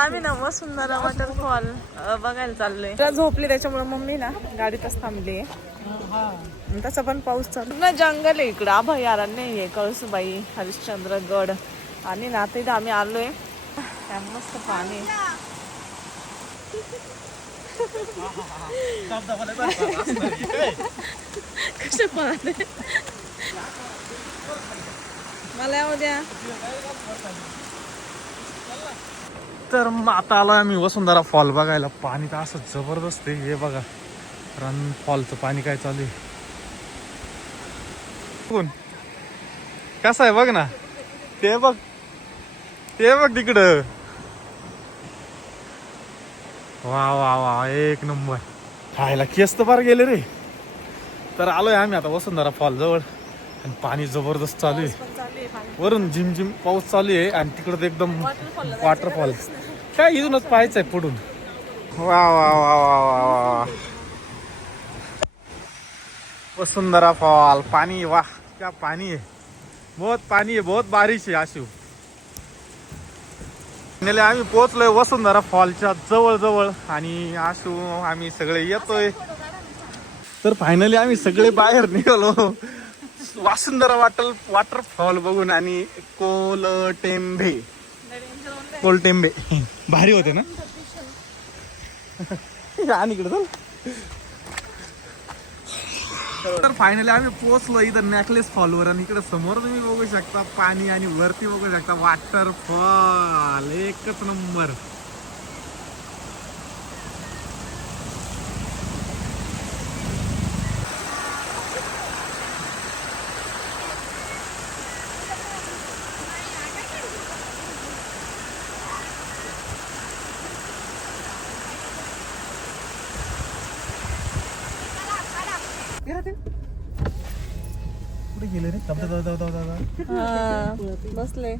आम्ही ना वसुंधरा वॉटरफॉल बघायला चाललोय. त्या झोपली त्याच्यामुळे मम्मी ना गाडीतच थांबली. तसं पण पाऊस चालू ना. जंगल आहे इकडं, अभयारण्य आहे, कळसुबाई, हरिश्चंद्रगड. आणि ना आता इथं आम्ही आलोय. मस्त पाणी. कशा पाहते मला येऊ द्या. तर आता आलो आम्ही वसुंधरा फॉल बघायला. पाणी तर असं जबरदस्त आहे. हे बघा रन फॉलचं पाणी काय चालू आहे. कसं आहे बघ ना. ते बघ तिकडं. वा वा वा एक नंबर. खायला केस तर बार गेले रे. तर आलोय आम्ही आता वसुंधरा फॉल जवळ. आणि पाणी जबरदस्त चालू आहे. वरून झिम झिम पाऊस चालू आहे. आणि तिकडं एकदम वॉटरफॉल. काय इथूनच पाहायचंय पुढून. वा वा वा वा वा वा. वसुंधरा फॉल. पाणी वाह क्या पानी है. बहुत पानी है, बहुत बारिश है. आशू आम्ही पोहोचलोय वसुंधरा फॉलच्या जवळ जवळ. आणि आशू आम्ही सगळे येतोय. तर फायनली आम्ही सगळे बाहेर निघालो वसुंधरा वॉटरफॉल बघून. आणि कोलटेंबे भारी होते ना. आणि इकडे चल. तर फायनली आम्ही पोहोचलो इथं नेकलेस फॉलवर. आणि इकडे समोर तुम्ही बघू शकता पाणी. आणि वरती बघू शकता वॉटरफॉल. एकच नंबर. कुठे गेले रे. बसले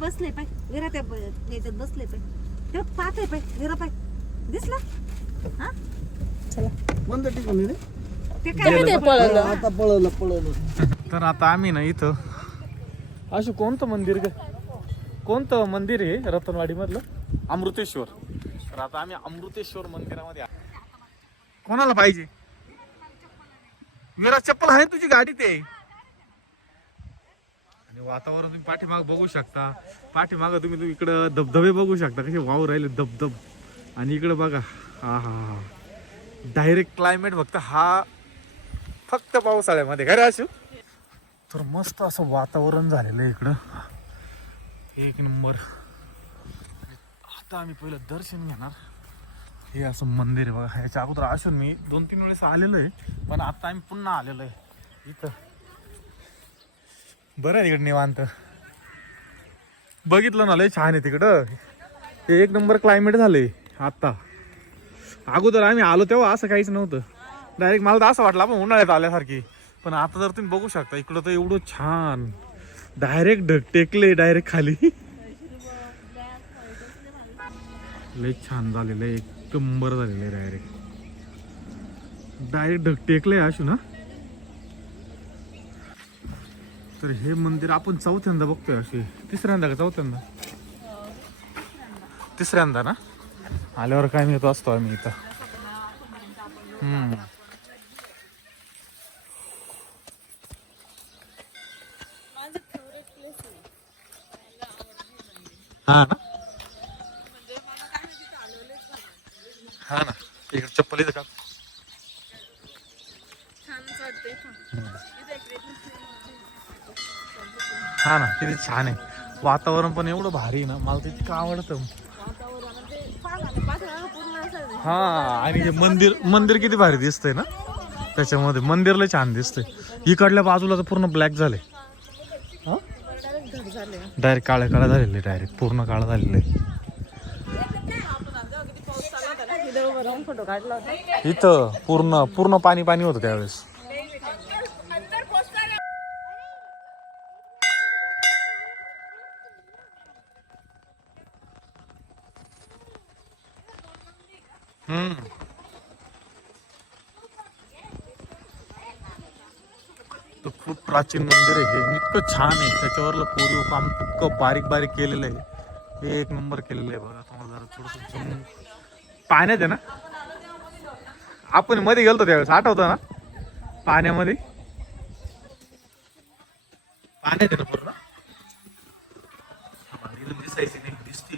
बसले पाय घरात याच्यात बसले पाय. ते पाहते पाय घरा पाय दिसला. हा चला. कोणतं ठिकाणी रे. ते काय आता पळवलं. तर आता आम्ही ना इथं अशू कोणतं मंदिर कोणतं मंदिर आहे रतनवाडी मधलं. अमृतेश्वर. तर आता आम्ही अमृतेश्वर मंदिरामध्ये. कोणाला पाहिजे. मेरा चप्पल आहे तुझी गाडी ते. आणि वातावरण तुम्ही पाठीमाग बघू शकता. पाठीमाग तुम्ही इकडं धबधबे बघू शकता कसे वाहू राहिले धबधब. आणि इकडं बघा हा हा हा डायरेक्ट क्लायमेट फक्त पावसाळ्यामध्ये खरं असू. तर मस्त असं वातावरण झालेलं आहे इकडं. एक नंबर. आता आम्ही पहिलं दर्शन घेणार. हे असं मंदिर आहे बघा. ह्याच्या अगोदर असून मी 2-3 वेळेस आलेलो आहे. पण आता आम्ही पुन्हा आलेलो आहे इथं. बरं आहे तिकडे निवांत. बघितलं ना लय छान आहे तिकडं. ते एक नंबर क्लायमेट झालंय आता. अगोदर आम्ही आलो तेव्हा असं काहीच नव्हतं. डायरेक्ट मला तर असं वाटलं आपण उन्हाळ्यात आल्यासारखी. पण आता जर तुम्ही बघू शकता इकडं तर एवढं छान. डायरेक्ट ढग टेकले डायरेक्ट खाली. लय छान झालेलं आहे. एक नंबर झालेलं आहे. डायरेक्ट ढग टेकले असू ना. तर हे मंदिर आपण चौथ्यांदा बघतोय. असे तिसऱ्यांदा का चौथ्यांदा. तिसऱ्यांदा ना. आल्यावर काय मी येतो असतो आम्ही इथं. हा ना. हा ना. इकडे चप्पल इथं का. हा ना किती छान आहे. वातावरण पण एवढं भारी ना. मला ते इतकं आवडतं. हा आणि हे मंदिर किती भारी दिसतंय ना. त्याच्यामध्ये मंदिर लय छान दिसतंय. इकडल्या बाजूला तर पूर्ण ब्लॅक झाले. डायरेक्ट काळ्या झालेले. डायरेक्ट पूर्ण काळा झालेले. इथं पूर्ण पाणी होतं त्यावेळेस. तर खूप प्राचीन मंदिर आहे हे. इतकं छान आहे. त्याच्यावरलं कोरीव काम इतकं बारीक केलेलं आहे. एक नंबर केलेलं आहे बघा. तुम्हाला जरा पाण्यात आहे ना आपण मध्ये गेलतो त्यावेळेस आठवतं ना पाण्यामध्ये पाण्यात आहे ना पूर्ण दिसायची नाही दिसते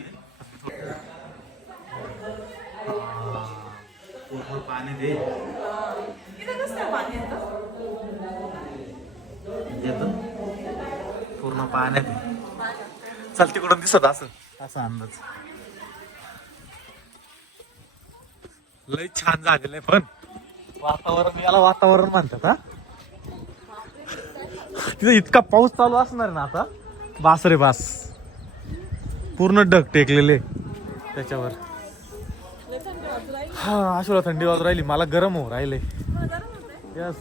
पूर्ण पाणी दे पूर्ण पाण्यात आहे. चल तिकडून दिसत असं असा अंदाज लय छान झालेलं आहे पण वातावरण याला वातावरण म्हणतात हा तिथं इतका पाऊस चालू असणार ना आता बास रे बास पूर्ण ढग टेकलेले त्याच्यावर हा अशोला थंडी वाजू राहिली मला गरम होऊ राहिले यस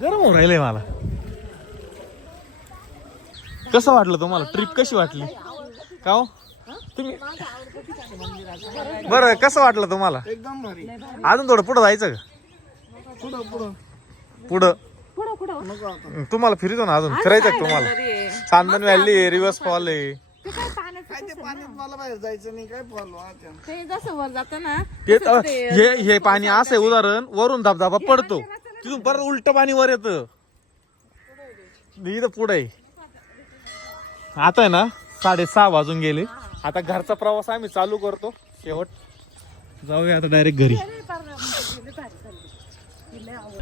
गरम होऊ राहिले मला कसं वाटलं तुम्हाला ट्रिप कशी वाटली का हो तुम्ही बरं कसं वाटलं तुम्हाला एकदम भारी अजून थोडं पुढं जायचं का पुढं पुढं पुढं नको आता तुम्हाला फिरतो ना अजून फिरायचं का तुम्हाला चांदण व्हॅली आहे रिव्हर्स फॉल आहे काय ते पाण्यात मला बाहेर जायचं नाही काय फॉलो ते जसं वर जातं ना हे पाणी असं आहे उदाहरण वरून धबधबा पडतो तिथून परत उलट पाणी वर येतं इथं पुढे आहे. आता आहे ना 6:30 वाजून गेले आता घरचा प्रवास आम्ही चालू करतो शेवट जाऊया आता डायरेक्ट घरी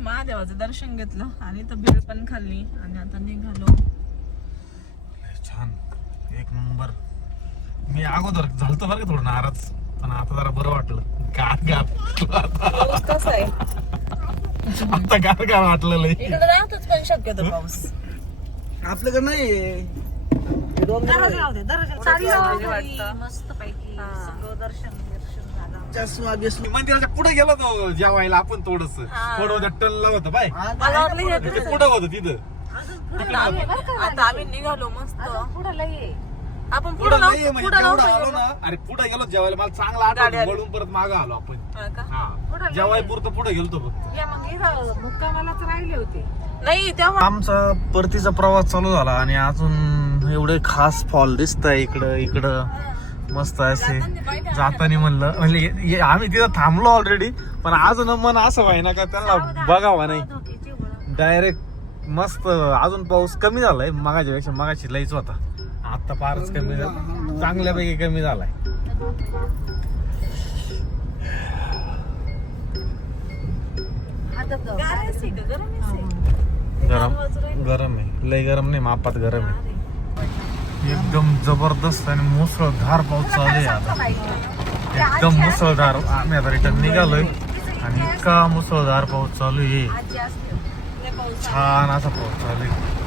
महादेवाचं दर्शन घेतलं आणि तर भेळ पण खाल्ली आणि आता निघालो. छान एक नंबर मी अगोदर झालतो बरं का थोडं नाराज पण आता जरा बरं वाटलं गार गार पाऊस कसा आहे आता गार गार वाटलं लय इकडे राहतच पण शक्यतो पाऊस आपल्याकडे नाही मस्त पैकी सगळं दर्शन झालं. मंदिराच्या पुढे गेलो तो जेवायला आपण थोडस थोडं टनला होतं बाय मला वाटलं हे ते पुढं होतं तिथं आता आम्ही निघालो मस्त पुढं लई आहे. आपण पुढं पुढे नाहीये म्हणजे जेवढं आलो ना अरे पुढे गेलो जेवायला मला चांगला आठवलं वळून परत मागं आलो आपण हा जेवाय पुरतं पुढे गेलतो फक्त या मग इथं मुक्कामालाच राहिले होते. नाही तेव्हा आमचा परतीचा प्रवास चालू झाला आणि अजून एवढे खास फॉल दिसत आहे इकडं मस्त असे जाताना म्हणलं म्हणजे आम्ही तिथं थांबलो ऑलरेडी पण अजून मन असं व्हायना का त्यांना बघावा नाही डायरेक्ट मस्त अजून पाऊस कमी झालाय मगाच्या पेक्षा मगाची लईच होता आता फारच कमी झाला चांगल्यापैकी कमी झालाय गरम गरम आहे लय गरम नाही मापात गरम आहे एकदम जबरदस्त आणि मुसळधार पाऊस चालू आहे आता एकदम मुसळधार आम्ही आता रिटर्न निघालोय आणि इतका मुसळधार पाऊस चालू आहे छान असा पाऊस चालू आहे